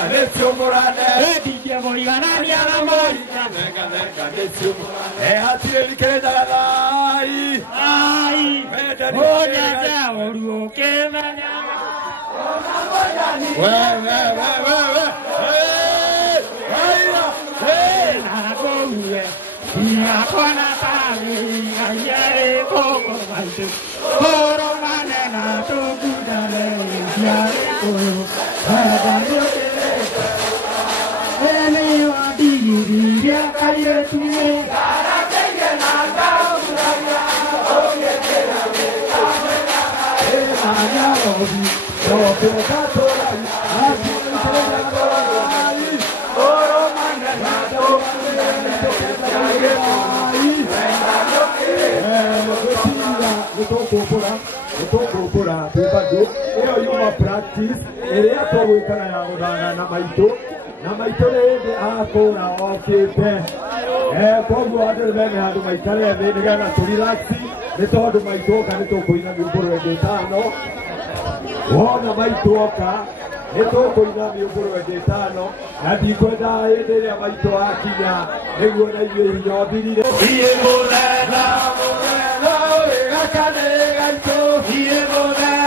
Canezio Morane, diciamo i canali alla moita, Canezio Morane, a tirare che da dai, ai, voglio già, Rio che practice ere ato kana ya ngana na maito le akora okete kogu ade bene hadu maitale bene gana to relaxi le todo maito kana to koina ngoro edetano ona maito ka le to koina ngoro edetano na dikwenda ede ya maito akinya ego na iye nyobiri iye morena akane gaito iye morena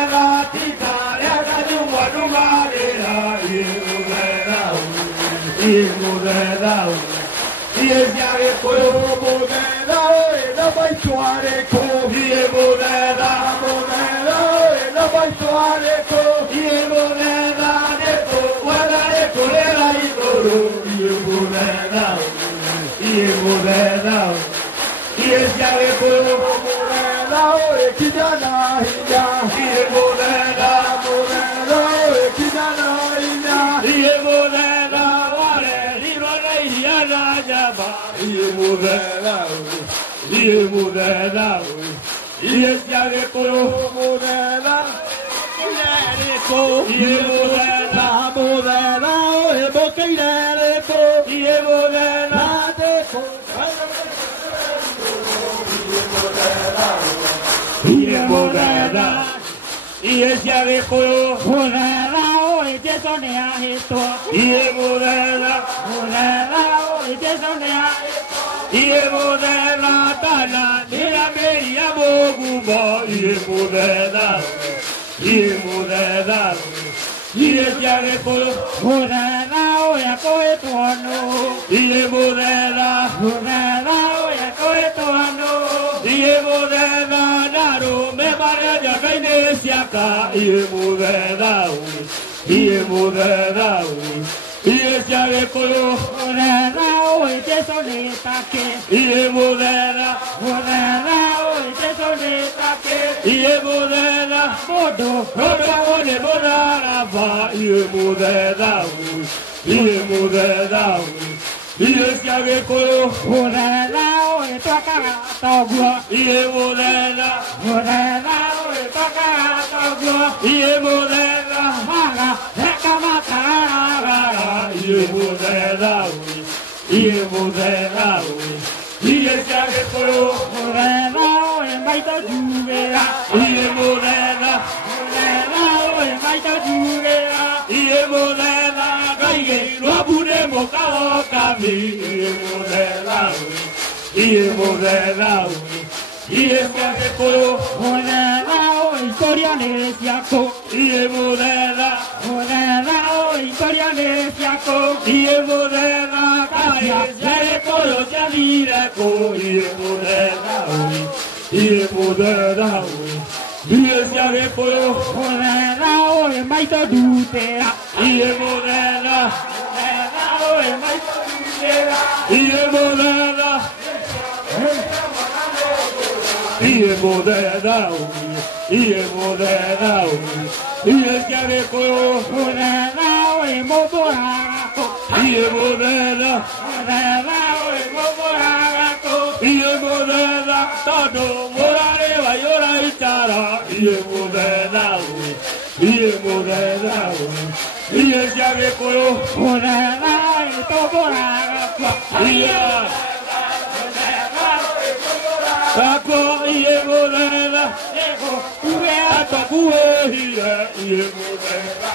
Ako iye modela, ego ue atokue iye modela,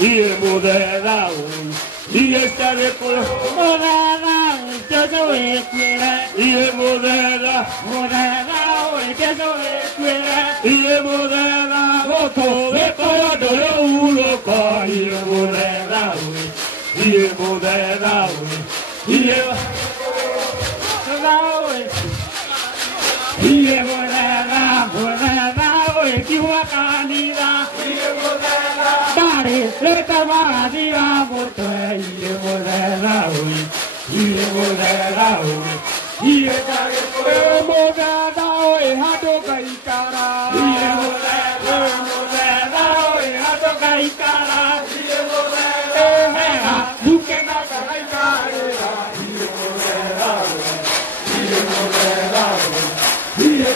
iye modela, iye stare por modela, todo escuela, iye modela, modela, todo escuela, iye modela, todo de todo uno pa iye modela, iye modela, iye Iye modela, oye, kiwakanida. Iye modela, dare, leta madira, moto. Iye modela, oye, iye modela, oye, iye modela, oye, hado kaikara. Iye modela, oye, hado kaikara. Iye modela, duke na kaikara. Iye modela, iye modela. Iye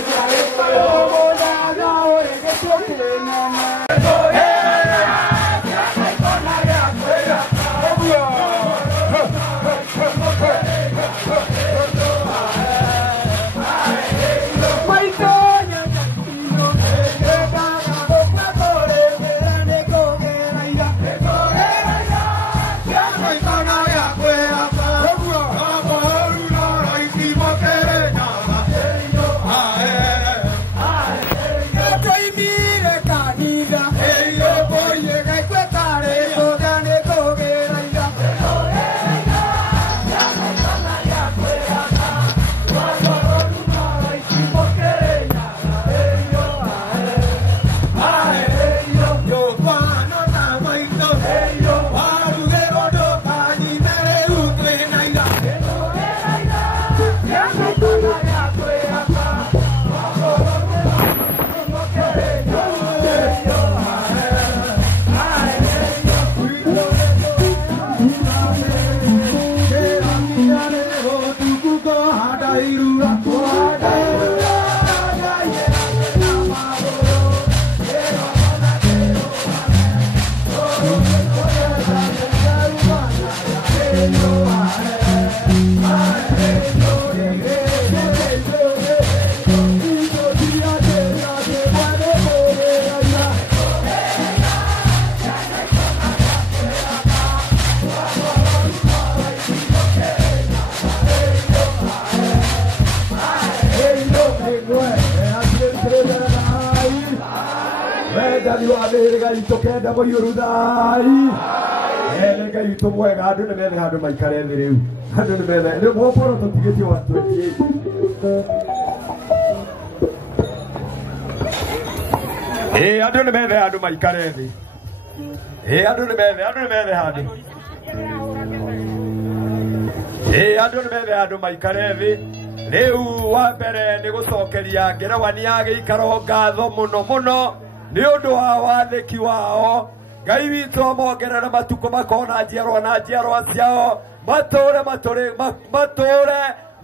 Leu wa mbere ni gucokeria ngerawani ya giikaro ngatho muno muno ni undu wa wathiki wao Ngai witu amongerera matuko makona njiarwa na njiarwa ciao mature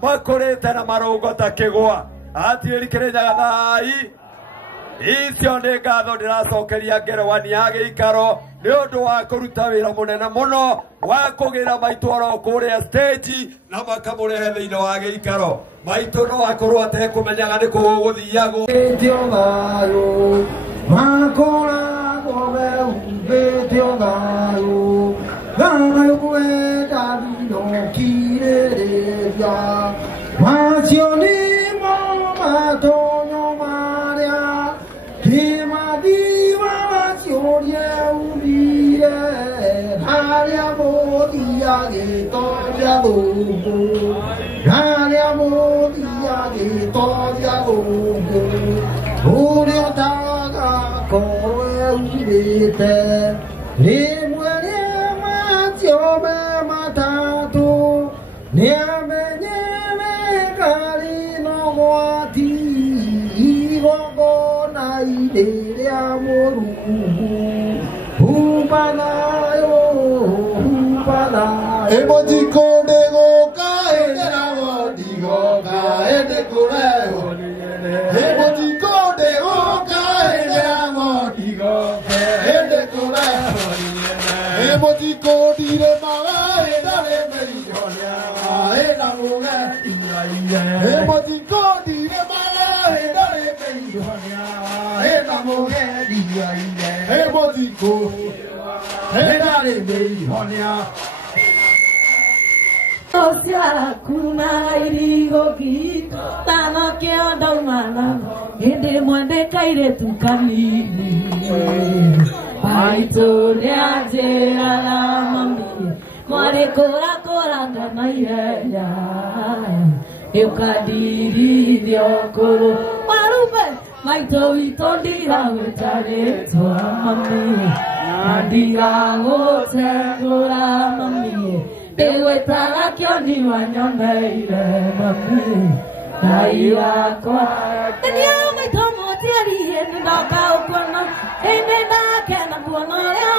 makurite na marungo ta kigwa atiriri kirinyaga thai icio ni ngatho ndiracokeria ngerawani ya giikaro ni undu wa kuruta wira munene muno wa kugira maitwaro kuria stage na makamurehe thiini wa giikaro maitu no akorwo atekumenyaga ni kuguthiago Betiogayo makora gobe betiogayo gayo kueta vino kireya masioni mama tono maria kimadiwa masiorie ubire haria modia getoya lugu haria modia getoya lugu Urio taga koe urite Nimwere matiome matatu Niamenyeme karino mwati Igongo na idere amorugu Upanayo, upanayo Emojiko de goka edera wodigoka edekureo Emojiko de goka edera wodigoka edekureo Emojiko dire mawa edare merijonia edamune Emojiko dire Mogeri Aile. Hey, Motiko. Hey, Daddy, baby, Honia. Osia kuna irigo gito tano ke ondo mana inde mwende kaire tukani aito reaje ala mami more kora kora ngana ya yukadiri diokoro marube maito itondira wetare twa mami adiga gote kora mami Dewe tala kioni wanyoneire mami Naiya kwa Tenia mai tomo tiari ene naka ukwana Ene nake na kuwana ya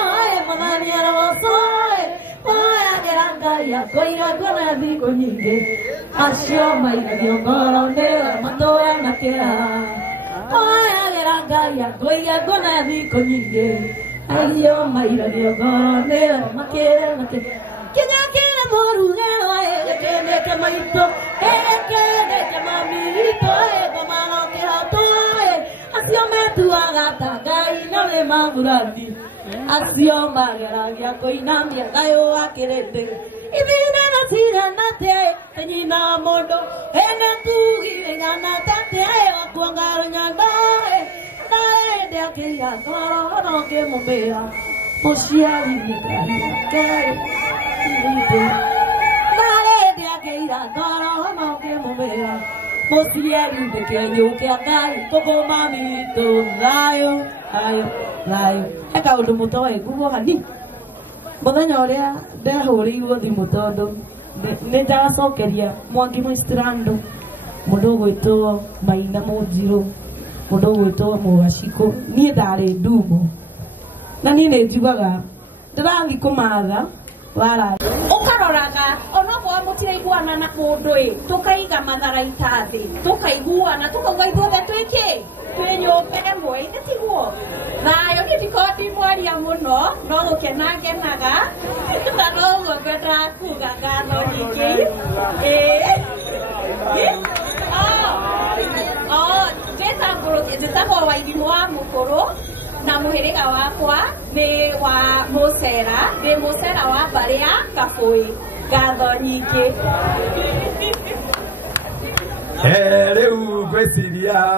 manani ya rawasoe Waya geranga ya koira kwana dhiko nyinge Asio maira giongoro ndewa matoya na kera Waya geranga ya koira kwana dhiko nyinge Asio maira giongoro ndewa makera na kera Kenya kera moru hewa kene kamaito kene kamamito kamano ke hato asio metu agata gai na le mangurandi asio magera ya koinambia gayo akirete ibina na tira na te tenina modo ene tugi ngana tate akwangaro nyagae nae de akia no ke mombea Osia ni Nare dia keira goro no ke mobea Mosieri de que yo que agai Koko mami to layo Eka udu muto e gugo hani Muthenya uria ndahuriirwo thimu tondu nindacokeria Mwangi Mwistrando mundu gwitwo Maina Munjiru mundu gwitwo Mugaciko nie ndari ndumo na nie njigaga ndirathi kumatha wala ukaroraga onabo mutire iguana na mundu tukaiga matharaita thi tukaiguana tukauga ithuothe twiki twinyumbe mwe itiguo nayo ndikoti mwaria muno no gukenaga no gwenda kuga ngano nyingi Ndetagwo Wairimu wa Mukuru na muhiriga wakwa ni wa Musera ni Musera wa Baria Kafui ngatho nyingi riu gwiciria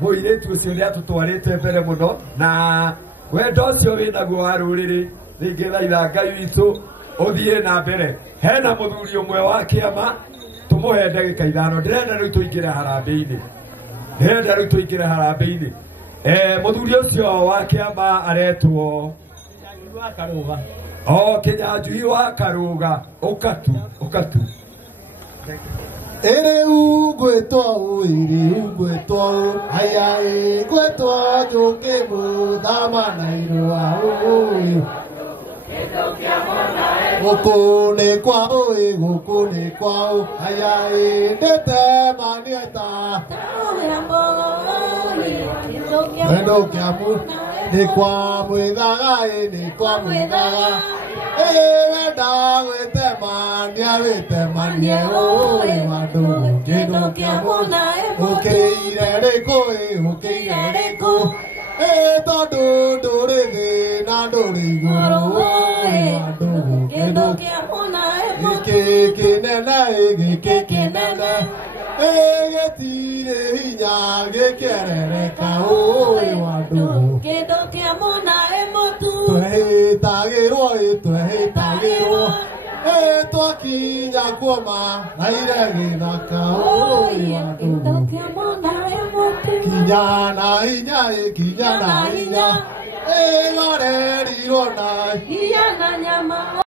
muiritu ucio ni atutwarite mbere muno na wendo ucio winaguo wa ruriri ringi thaitha Ngai witu uthie na mbere hena muthuri umwe wa kiama tumuhe ndagika 5 ndirenda riu tuingire harambe-ini muthuri ucio wa kiama aretwo Kinyanjui wa Karuga ukatu Ere ugweto aya gweto joke mudama nairwa Gukune kwao aya ndete manieta Endo kiamu ni kwa mwithaga wenda gwĩtemania wandu kĩndũ kĩa mũna ũkĩire rĩkũ tondũ ndũrĩ thĩ na ndũrĩ igũrũ wandu kĩndũ kĩa mũna gĩkĩ kĩnene gĩtirĩ hinya gĩkerereka wandu kĩndũ kĩa mũna mũtu twehĩtagĩrwo twakinya kuoma na iregi thaka wandu kinya na hinya warerirwo na na nyama